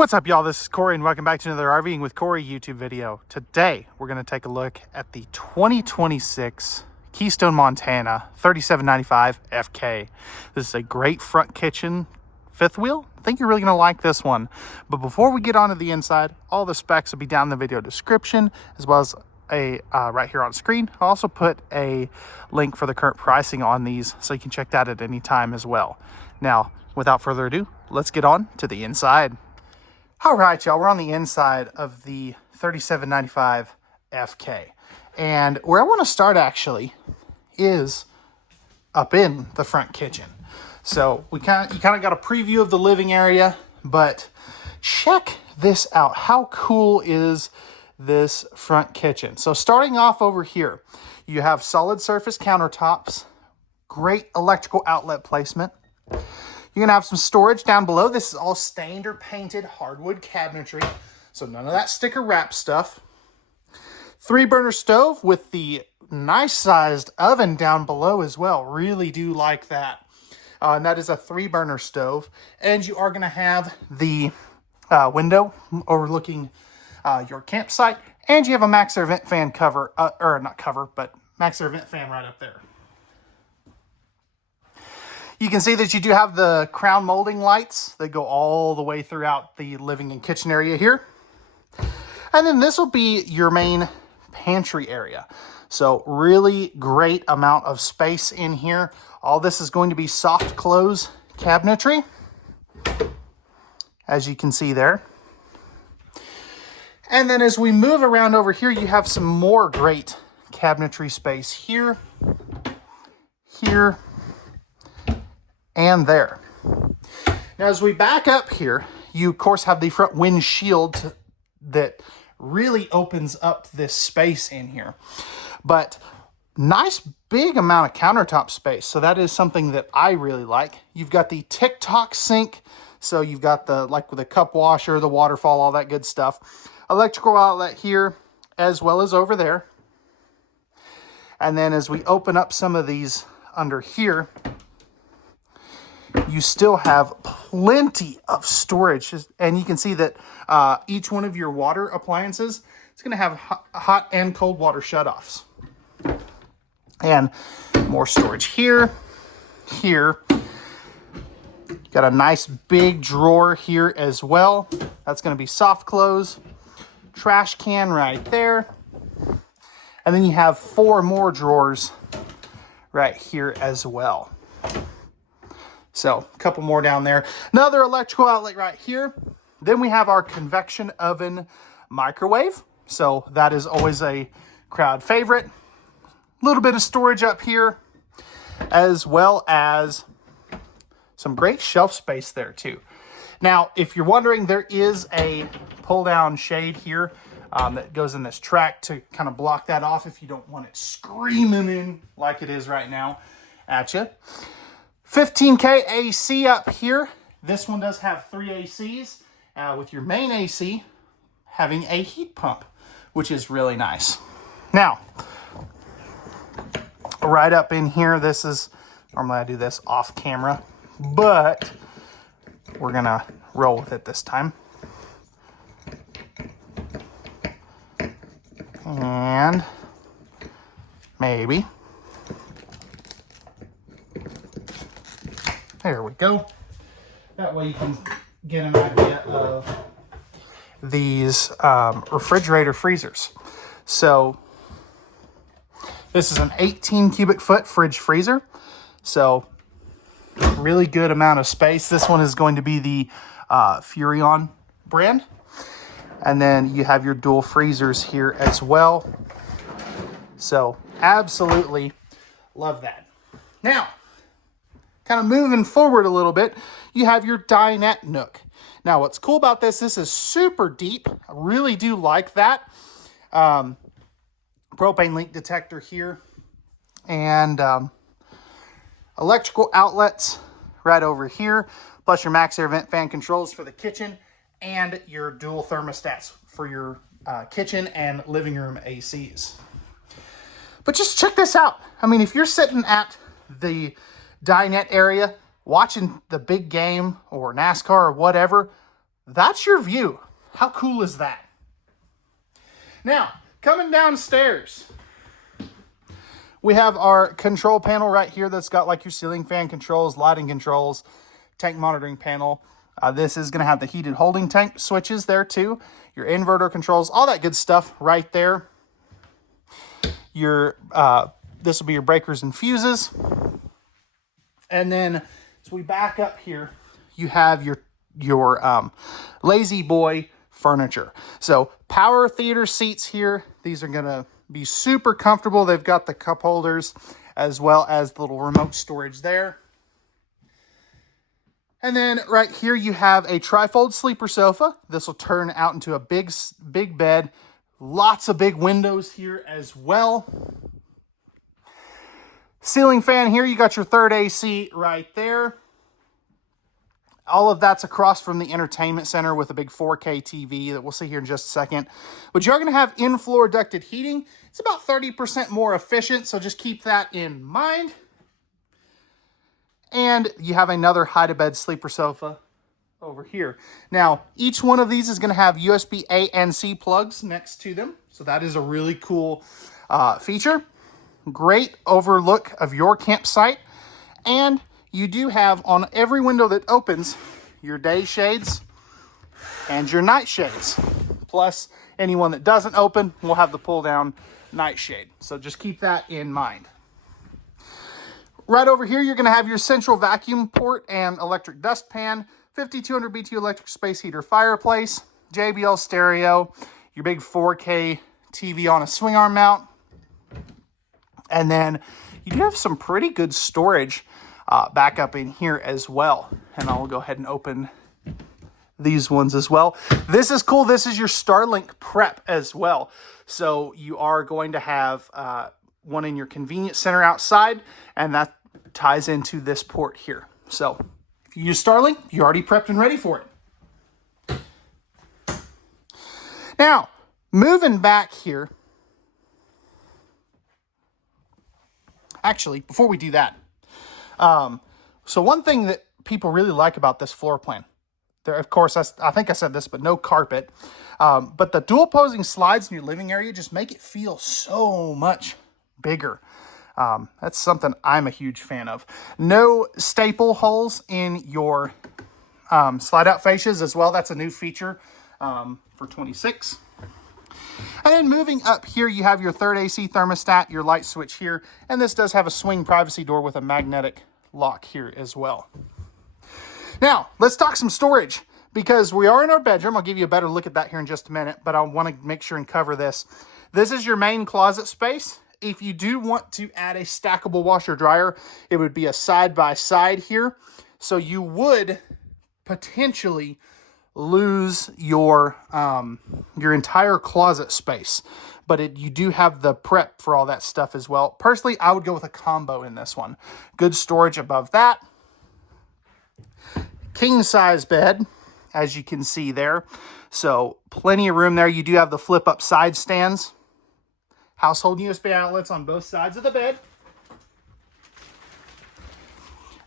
What's up, y'all? This is Corey, and welcome back to another RVing with Corey YouTube video. Today, we're going to take a look at the 2026 Keystone Montana 3795 FK. This is a great front kitchen fifth wheel. I think you're really going to like this one. But before we get onto the inside, all the specs will be down in the video description, as well as right here on screen. I'll also put a link for the current pricing on these, so you can check that at any time as well. Now, without further ado, let's get on to the inside. All right, y'all, we're on the inside of the 3795 FK. And where I want to start actually is up in the front kitchen. So you kind of got a preview of the living area, but check this out. How cool is this front kitchen? So starting off over here, you have solid surface countertops, great electrical outlet placement. You're going to have some storage down below. This is all stained or painted hardwood cabinetry, so none of that sticker wrap stuff. 3-burner stove with the nice sized oven down below as well. Really do like that. And that is a 3-burner stove. And you are going to have the window overlooking your campsite. And you have a max air vent fan cover, or not cover, but max air vent fan right up there. You can see that you do have the crown molding lights that go all the way throughout the living and kitchen area here. And then this will be your main pantry area. So really great amount of space in here. All this is going to be soft close cabinetry, as you can see there. And then as we move around over here, you have some more great cabinetry space here, here, and there. Now, as we back up here, you of course have the front windshield that really opens up this space in here. But nice big amount of countertop space. So that is something that I really like. You've got the TikTok sink. So you've got the, like with the cup washer, the waterfall, all that good stuff. Electrical outlet here, as well as over there. And then as we open up some of these under here, you still have plenty of storage. And you can see that each one of your water appliances is going to have hot and cold water shutoffs. And more storage here, here. Got a nice big drawer here as well. That's going to be soft close. Trash can right there. And then you have 4 more drawers right here as well. So a couple more down there. Another electrical outlet right here. Then we have our convection oven microwave. So that is always a crowd favorite. A little bit of storage up here, as well as some great shelf space there too. Now, if you're wondering, there is a pull down shade here that goes in this track to kind of block that off if you don't want it screaming in like it is right now at you. 15K AC up here. This one does have 3 ACs, with your main AC having a heat pump, which is really nice. Now, right up in here, this is, normally I do this off camera, but we're gonna roll with it this time. And maybe. There we go. That way you can get an idea of these refrigerator freezers. So this is an 18 cubic foot fridge freezer. So really good amount of space. This one is going to be the Furrion brand. And then you have your dual freezers here as well. So absolutely love that. Now, kind of moving forward a little bit, you have your dinette nook. Now, what's cool about this is super deep. I really do like that. Propane leak detector here. And electrical outlets right over here. Plus your max air vent fan controls for the kitchen. And your dual thermostats for your kitchen and living room ACs. But just check this out. I mean, if you're sitting at the dinette area watching the big game or NASCAR or whatever, that's your view. How cool is that? Now, coming downstairs, we have our control panel right here that's got like your ceiling fan controls, lighting controls, tank monitoring panel. This is going to have the heated holding tank switches there too. Your inverter controls, all that good stuff right there. Your this will be your breakers and fuses. And then as we back up here, you have your Lazy Boy furniture. So power theater seats here. These are going to be super comfortable. They've got the cup holders as well as the little remote storage there. And then right here you have a trifold sleeper sofa. This will turn out into a big bed. Lots of big windows here as well. Ceiling fan here. You got your third AC right there. All of that's across from the entertainment center with a big 4K TV that we'll see here in just a second. But you're going to have in-floor ducted heating. It's about 30% more efficient, so just keep that in mind. And you have another hide-to-bed sleeper sofa over here. Now, each one of these is going to have USB A and C plugs next to them. So that is a really cool feature. Great overlook of your campsite. And you do have on every window that opens your day shades and your night shades. Plus, anyone that doesn't open will have the pull-down night shade. So just keep that in mind. Right over here, you're going to have your central vacuum port and electric dustpan, 5200 BTU electric space heater fireplace, JBL stereo, your big 4K TV on a swing arm mount. And then you do have some pretty good storage back up in here as well. And I'll go ahead and open these ones as well. This is cool. This is your Starlink prep as well. So you are going to have one in your convenience center outside, and that ties into this port here. So if you use Starlink, you're already prepped and ready for it. Now, moving back here. Actually, before we do that, so one thing that people really like about this floor plan, there, of course, I think I said this, but no carpet. But the dual posing slides in your living area just make it feel so much bigger. That's something I'm a huge fan of. No staple holes in your slide out fascias as well. That's a new feature for 26. And then moving up here, you have your third AC thermostat, your light switch here, and this does have a swing privacy door with a magnetic lock here as well. Now, let's talk some storage, because we are in our bedroom. I'll give you a better look at that here in just a minute, but I want to make sure and cover this. This is your main closet space. If you do want to add a stackable washer dryer, it would be a side-by-side here. So you would potentially lose your entire closet space, but you do have the prep for all that stuff as well. Personally, I would go with a combo in this one. Good storage above that. King size bed, as you can see there. So plenty of room there. You do have the flip up side stands. Household USB outlets on both sides of the bed.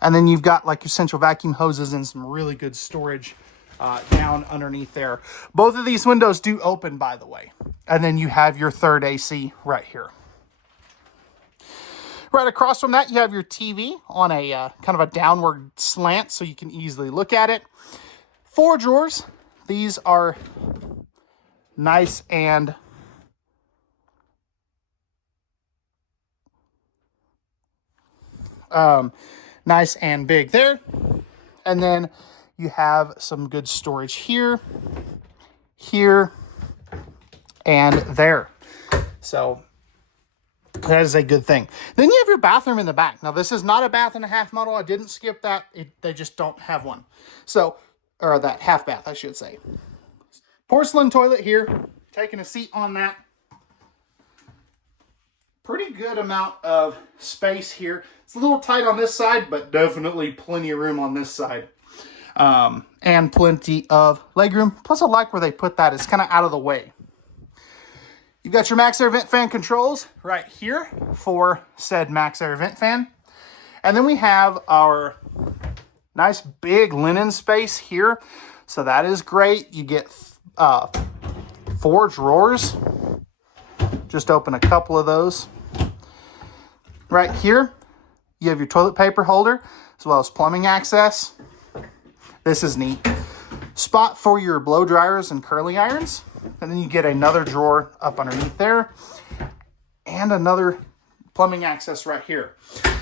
And then you've got like your central vacuum hoses and some really good storage down underneath there. Both of these windows do open, by the way. And then you have your third AC right here. Right across from that, you have your TV on a kind of a downward slant so you can easily look at it. 4 drawers. These are nice and nice and big there. And then you have some good storage here, here, and there. So that is a good thing. Then you have your bathroom in the back. Now, this is not a bath and a half model. I didn't skip that. They just don't have one. So, or that half bath, I should say. Porcelain toilet here. Taking a seat on that. Pretty good amount of space here. It's a little tight on this side, but definitely plenty of room on this side. And plenty of legroom. Plus, I like where they put that. It's kind of out of the way. You've got your max air vent fan controls right here for said max air vent fan. And then we have our nice big linen space here. So that is great. You get 4 drawers. Just open a couple of those. Right here, you have your toilet paper holder as well as plumbing access. This is neat. Spot for your blow dryers and curling irons. And then you get another drawer up underneath there and another plumbing access right here.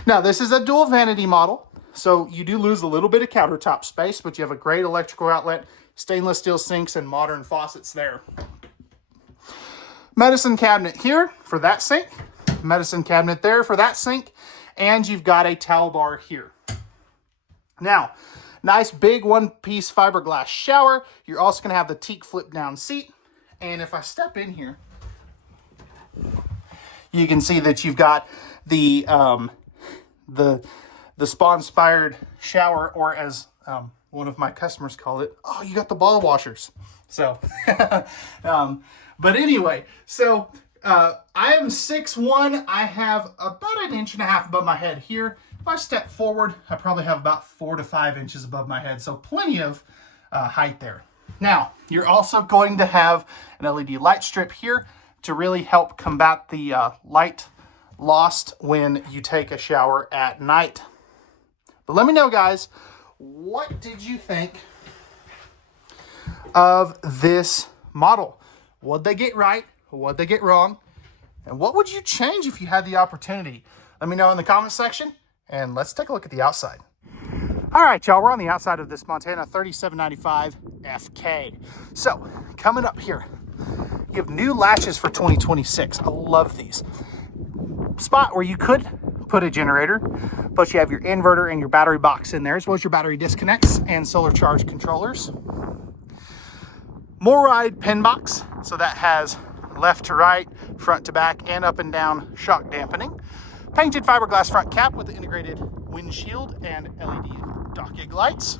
Now, this is a dual vanity model, so you do lose a little bit of countertop space, but you have a great electrical outlet, stainless steel sinks, and modern faucets there. Medicine cabinet here for that sink. Medicine cabinet there for that sink. And you've got a towel bar here. Now, nice big one-piece fiberglass shower. You're also going to have the teak flip-down seat. And if I step in here, you can see that you've got the spa-inspired shower, or as one of my customers call it, oh, you got the ball washers. So, but anyway, so I am 6'1". I have about 1.5 inches above my head here. If I step forward, I probably have about 4 to 5 inches above my head. So plenty of height there. Now, you're also going to have an LED light strip here to really help combat the light lost when you take a shower at night. But let me know, guys, what did you think of this model? What'd they get right? What'd they get wrong? And what would you change if you had the opportunity? Let me know in the comment section, and let's take a look at the outside. All right, y'all, we're on the outside of this Montana 3795 FK. So, coming up here, you have new latches for 2026. I love these. Spot where you could put a generator, but you have your inverter and your battery box in there, as well as your battery disconnects and solar charge controllers. MORryde pin box, so that has left to right, front to back, and up and down shock dampening. Painted fiberglass front cap with the integrated windshield and LED dock gig lights.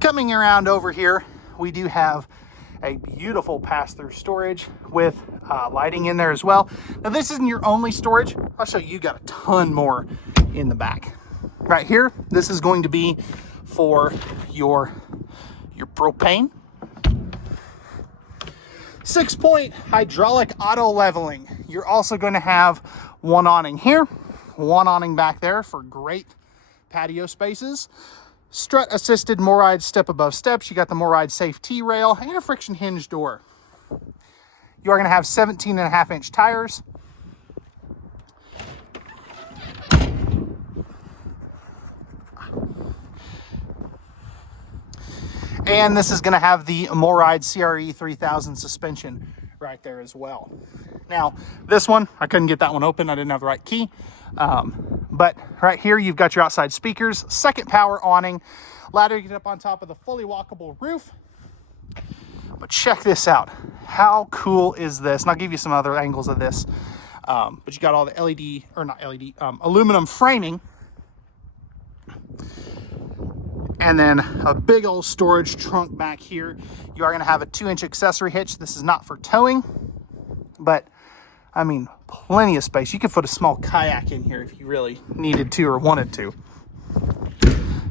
Coming around over here, we do have a beautiful pass-through storage with lighting in there as well. Now, this isn't your only storage. I'll show you, got a ton more in the back. Right here, this is going to be for your propane. 6-point hydraulic auto leveling. You're also going to have one awning here, one awning back there for great patio spaces. Strut assisted MORryde step above steps. You got the MORryde safe T-rail and a friction hinge door. You are going to have 17.5-inch tires. And this is going to have the MORryde CRE 3000 suspension right there as well. Now, this one, I couldn't get that one open. I didn't have the right key. But right here, you've got your outside speakers, second power awning, ladder to get up on top of the fully walkable roof. But check this out. How cool is this? And I'll give you some other angles of this. But you got all the aluminum framing. And then a big old storage trunk back here. You are going to have a 2-inch accessory hitch. This is not for towing, but I mean, plenty of space. You could put a small kayak in here if you really needed to or wanted to.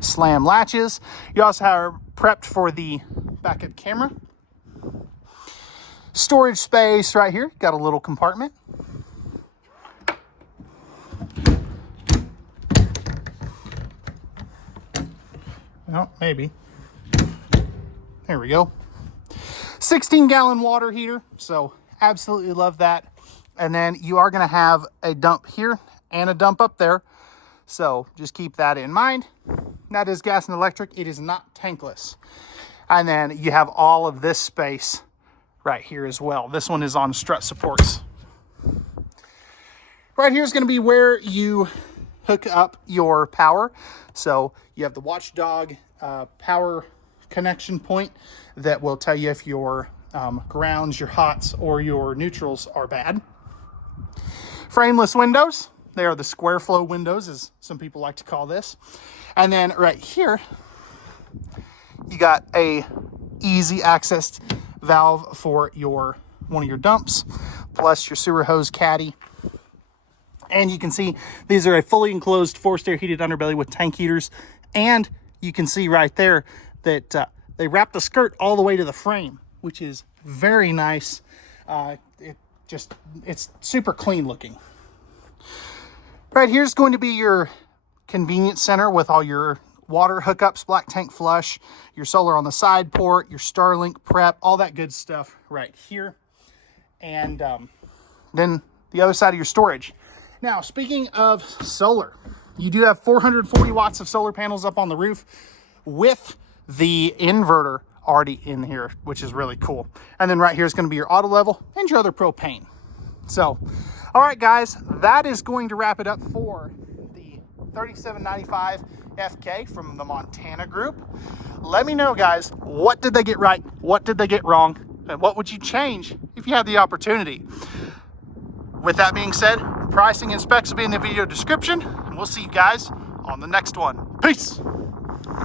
Slam latches. You also have prepped for the backup camera. Storage space right here. Got a little compartment. Well, maybe. There we go. 16-gallon water heater. So absolutely love that. And then you are going to have a dump here and a dump up there. So just keep that in mind. That is gas and electric. It is not tankless. And then you have all of this space right here as well. This one is on strut supports. Right here is going to be where you hook up your power. So you have the Watchdog power connection point that will tell you if your grounds, your hots, or your neutrals are bad. Frameless windows. They are the square flow windows, as some people like to call this. And then right here, you got a easy access valve for one of your dumps, plus your sewer hose caddy. And you can see these are a fully enclosed forced air heated underbelly with tank heaters. And you can see right there that they wrap the skirt all the way to the frame, which is very nice. It's super clean looking. Right here's going to be your convenience center with all your water hookups, black tank flush, your solar on the side port, your Starlink prep, all that good stuff right here. And then the other side of your storage. Now, speaking of solar, you do have 440 watts of solar panels up on the roof with the inverter already in here, which is really cool. And then right here is going to be your auto level and your other propane. So, all right, guys, that is going to wrap it up for the 3795 FK from the Montana group. Let me know, guys, what did they get right? What did they get wrong? And what would you change if you had the opportunity? With that being said, pricing and specs will be in the video description, and we'll see you guys on the next one. Peace.